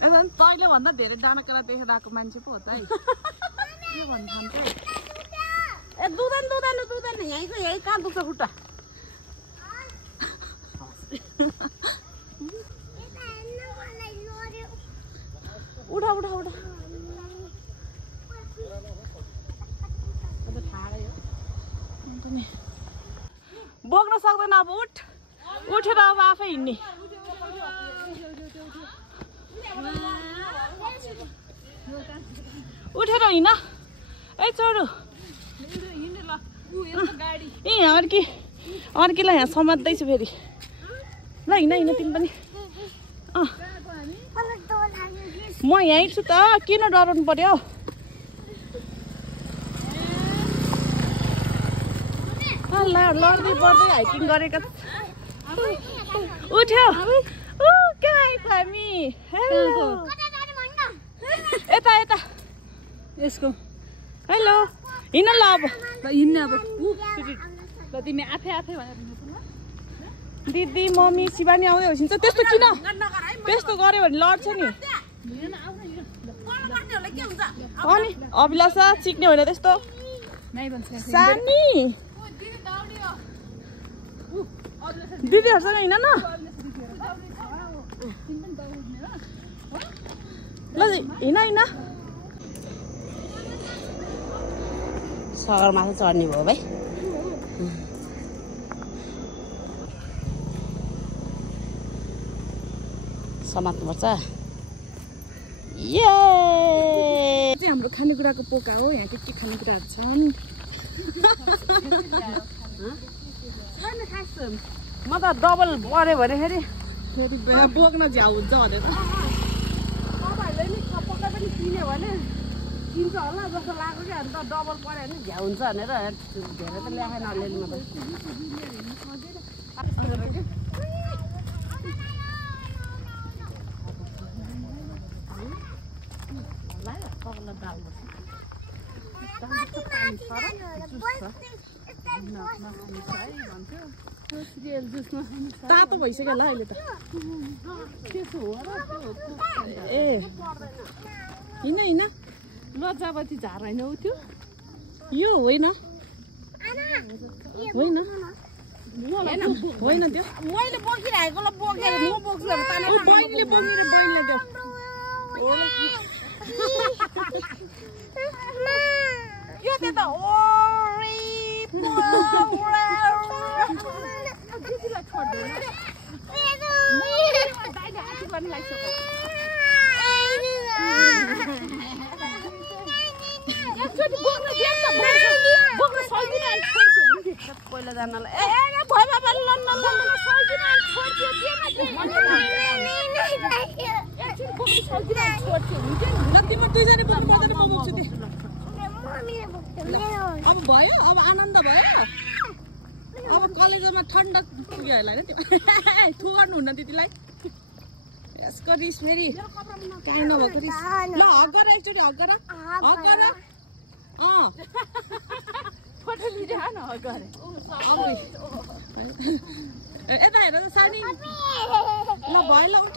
तैँले भन्दा धेरै डाँडाकाँडा देखेर आएको मान्छे पो हो त है के भन्नु थाल्छ है ए दुधन यहीँको यही कहाँ दुख्छ खुट्टा उठा बोक्न सक्दैन अब उठेर अब आफै हिँड्ने उठेर हिँड ए छोरो ए अर्कीलाई यहाँ समात्दैछु फेरि ल हिँड तिमी पनि म यहीँ छु त किन डराउनु पर्यो लड्दै पर्दै हाइकिङ गरेका उठ्यो हामी यता यसको हेलो हिँड ल अब हिँड्ने अब ल तिमी आफै भनेर दिदी मम्मी शिवानी आउँदै होइन्छ त्यस्तो किन त्यस्तो गर्यो भने लड्छ नि अनि अभिलाषा सिक्ने होइन त्यस्तो सानी दिदीहरूसँग हिँड न ल हिँड सगरमाथा चढ्ने भयो भाइ समात्नुपर्छ हाम्रो खानेकुराको पोका हो यहाँ के खानेकुराहरू छन् म त डबल पऱ्यो भने फेरि बोक्न झ्याउ हुन्छ भनेर तपाईँहरूले नि पोका पनि किन्यो भने किन्छ होला जस्तो लाग्यो कि अन्त डबल पऱ्यो भने झ्याउ हुन्छ भनेर धेरै त ल्याएन अलिअलि म तातो भइसक्यो होला अहिले त ए हिँड लज्जावती झार होइन उ त्यो यो होइन त्यो मैले बोकिरहेकोलाई बोकेर म बोक्छु बहिनीले बोक्ने बहिनीले देऊ यो त्यो त पहिला जानलाई अब भयो अब आनन्द भयो अब कलेजमा ठन्डा पुग्यो होला त्यो थु गर्नुहुन्न दिदीलाई यसको रिस फेरि कहीँ नभएको रिस ल हक गर एकचोटि हक गर फोटो लिएर न हक गरे यता हेर त सानी ल भयो ल उठ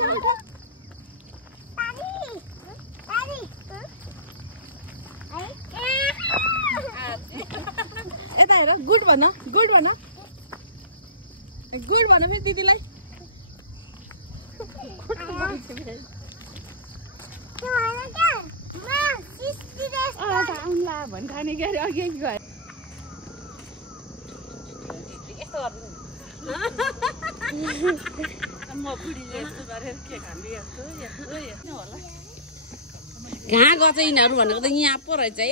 यता हेर गुड भन फेरि दिदीलाई भन्ने गरे अघि गयो कहाँ गछ यिनीहरू भनेको त यहाँ पो रहेछ है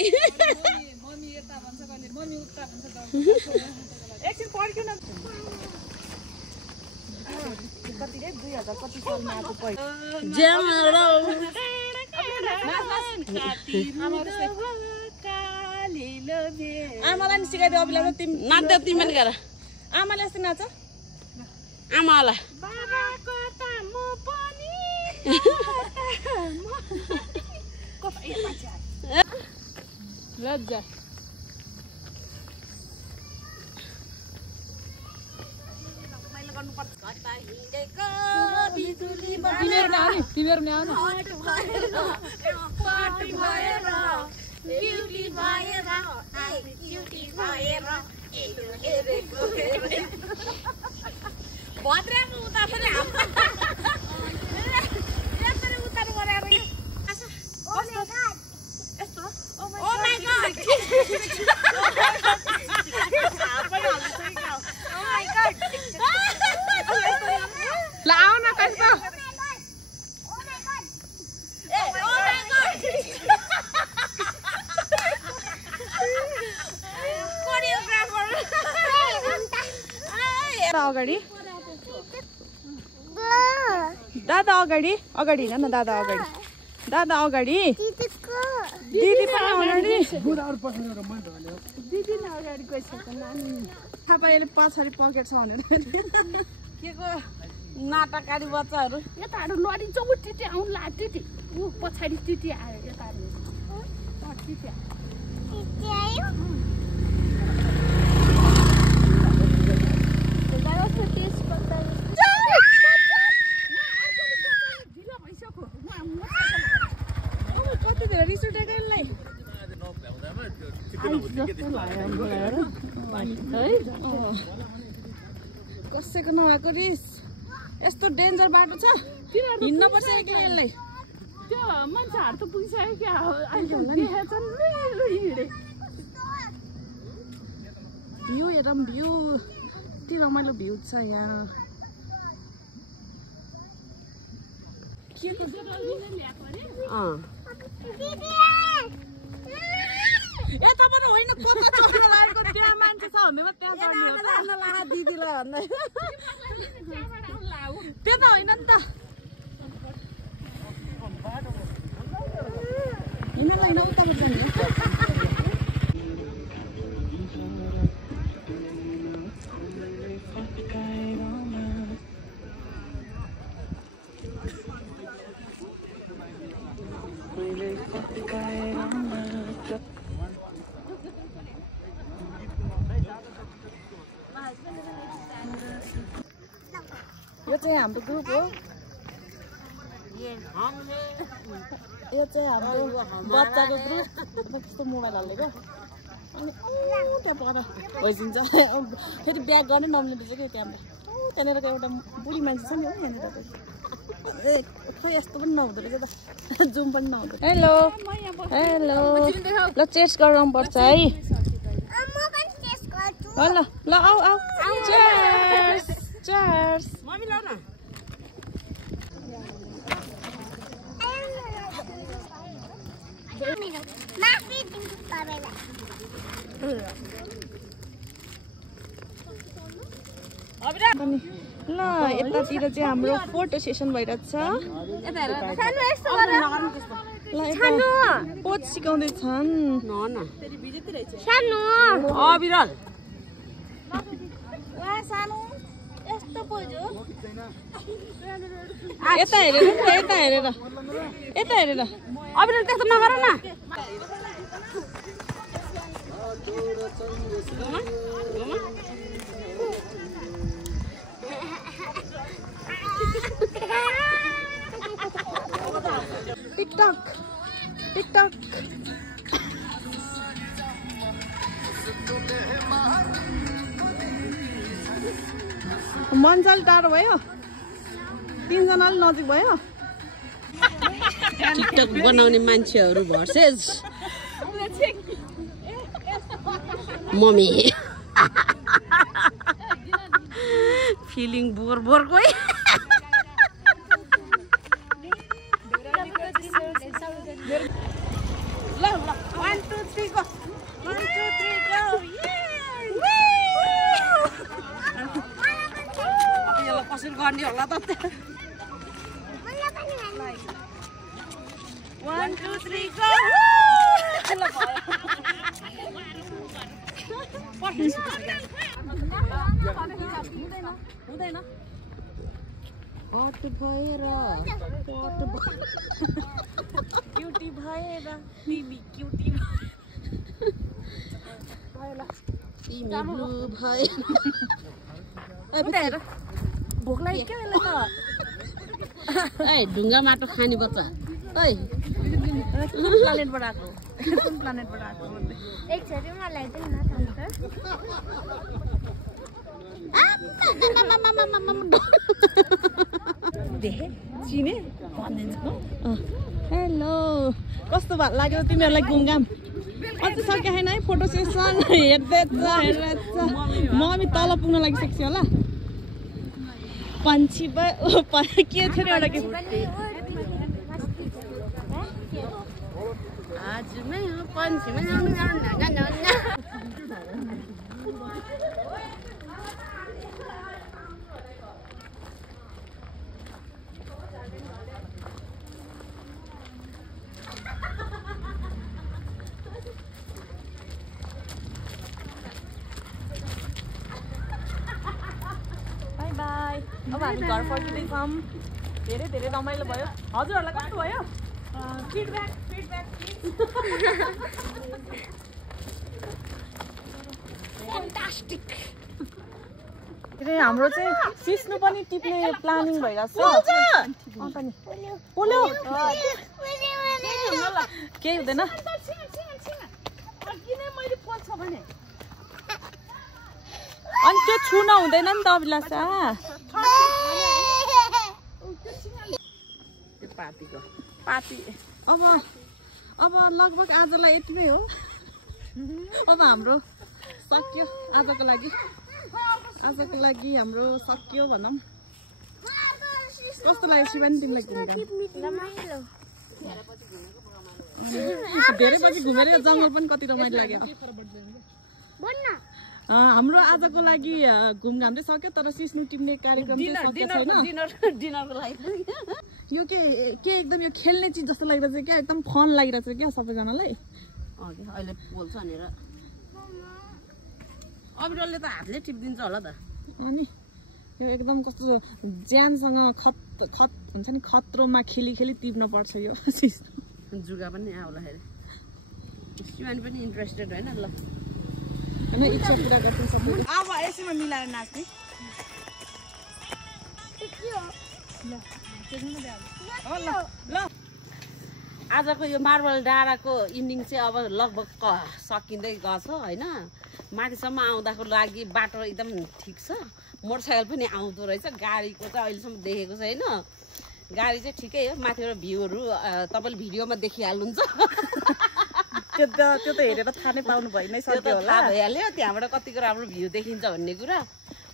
एकछिन पर्ख्यो न कति रे 2025 सालमा आएको पहिलो आमालाई नि सिकाइदियो अभिलाषा तिमी नाच्दै तिमी पनि गर आमाले जस्तो नाच आमालाई लज्जा गर्नुपर्छ तिमीहरू नि आउनु भद्राको उता पनि ल आऊ न कस्तो अगाडि दादा अगाडि अगाडि हिँड न दादा अगाडि दादा अगाडि दिदी पनि अगाडि दिदी न अगाडि गइसक्यो नानी थाहा पाएले पछाडि पकेट छ भनेर के को नाटककारी बच्चाहरू यताहरू लडिन्छ ऊ टिटी आउनु ला टिटी ऊ पछाडि टिटी आयो यताहरू टिटी आयो कति धेरै रिस उठेको यसलाई कसैको नभएको रिस यस्तो डेन्जर बाटो छ हिँड्न पर्छ कि यसलाई त्यो मान्छेहरू त पुगिसक्यो क्या अहिले देखेछन् हिँडे भ्यू हेरौँ भ्यू यति रमाइलो भ्यू छ यहाँ यता पनि होइन कता चढ्न लागेको त्यहाँ मान्छे छ भन्दैमा त्यहाँ चढ्ने दिदीलाई भन्दै त्यता होइन नि त हिँड्न उताबाट जाने यो चाहिँ हाम्रो ग्रुप हो यो चाहिँ हाम्रो बच्चाको ग्रुप कस्तो मोबाइल हालेको अनि त्यहाँ पर भइदिन्छ फेरि ब्याग गर्नै नमिल्ने रहेछ कि त्यहाँबाट त्यहाँनिरको एउटा बुढी मान्छे छ नि हो यहाँनिर ए खोइ यस्तो पनि नहुँदो रहेछ त जुम पनि नहुँदो हेलो हेलो ल चेस्ट गराउनु पर्छ है ल ल आऊ आऊ चेयर्स चेयर्स मम्मी ल्याउ न ल यतातिर चाहिँ हाम्रो फोटो सेसन भइरहेछ ल पोज सिकाउँदैछन् यता हेरेर यता हेरेर यता हेरेर अबिरल त्यस्तो नगर न टिकटक टिकटक मन्जल टाढो भयो तीनजनाले नजिक भयो टिकटक बनाउने मान्छेहरू भर्सेस मम्मी फिलिङ बोर बोरको ल 1 2 3 go 1 2 3 go अब यसलाई कसरी गर्ने होला त 1 2 3 go हुँदैन हट भएर क्युटी भएर तिमी क्युटी तिमी ब्लु भएर भोक लाग्यो क्या यसलाई त ए ढुङ्गा माटो खाने बच्चा ओइ कुन प्लानेटबाट आएको एकचोटि मलाई चाहिँ न देखे चिने हेलो कस्तो लाग्यो तिमीहरूलाई गुमगाम अझै सके छैन है फोटो सेसन हेर्दैछ मम्मी तल पुग्न लागिसकेको होला पन्छी के थियो एउटा के आज मैं पंछी में बाई अब हामी घर फर्किँदैछौँ धेरै धेरै रमाइलो भयो हजुरहरूलाई कस्तो भयो फिडब्याक फ्यान्टास्टिक हाम्रो चाहिँ सिस्नु पनि टिप्ने प्लानिङ भइरहेको छ पोल्यो केही हुँदैन अनि त्यो छुन हुँदैन नि त अभिलाषा पाती अब लगभग आजलाई यति नै हो अब हाम्रो सक्यो आजको लागि हाम्रो सक्यो भनौँ कस्तो लाग्यो शिवानी तिमीलाई धेरै पछि घुमेर जङ्गल पनि कति रमाइलो लाग्यो हाम्रो आजको लागि घुमघाम चाहिँ सक्यो तर सिस्नु टिप्ने कार्यक्रम चाहिँ सकेको छैन यो के एकदम यो खेल्ने चिज जस्तो लागिरहेछ क्या एकदम फन लागिरहेछ क्या सबैजनालाई अहिले पोल्छ भनेर अबिरलले त हातले टिपिदिन्छ होला त अनि यो एकदम कस्तो ज्यानसँग खत हुन्छ नि खत्रोमा खेली टिप्न पर्छ यो सिस्नु जुगा पनि आउलाखेरि शिवानी पनि इन्ट्रेस्टेड होइन ल होइन इच्छा पुरा गर्छौँ सबै अब यसैमा मिलाएर नाच्ने ल आजको यो मार्बल डाँडाको इन्डिङ चाहिँ अब लगभग सकिँदै गछ होइन माथिसम्म आउँदाको लागि बाटो एकदम ठिक छ मोटरसाइकल पनि आउँदो रहेछ गाडीको चाहिँ अहिलेसम्म देखेको छैन गाडी चाहिँ ठिकै हो माथिबाट भ्यूहरू तपाईँले भिडियोमा देखिहाल्नुहुन्छ त्यो त हेरेर थाहा नै पाउनु भइ नै सक्यो होला थाहा भइहाल्यो त्यहाँबाट कतिको राम्रो भ्यू देखिन्छ भन्ने कुरा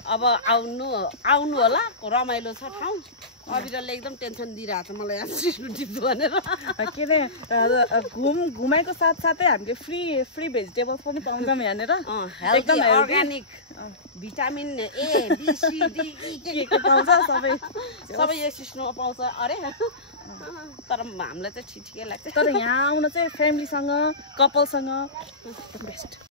अब आउनु होला रमाइलो छ ठाउँ अबिरले एकदम टेन्सन दिइरहेको छ मलाई सिस्नु टिप्छु भनेर के अरे घुमाइको साथसाथै हामीले फ्री भेजिटेबल्स पनि पाउँछौँ यहाँनिर एकदम organic vitamin A B C D के पाउँछ सबै यो सिस्नुमा पाउँछ अरे तर हामीलाई चाहिँ ठिकै लाग्छ तर यहाँ आउन चाहिँ फ्यामिलीसँग कपलसँग बेस्ट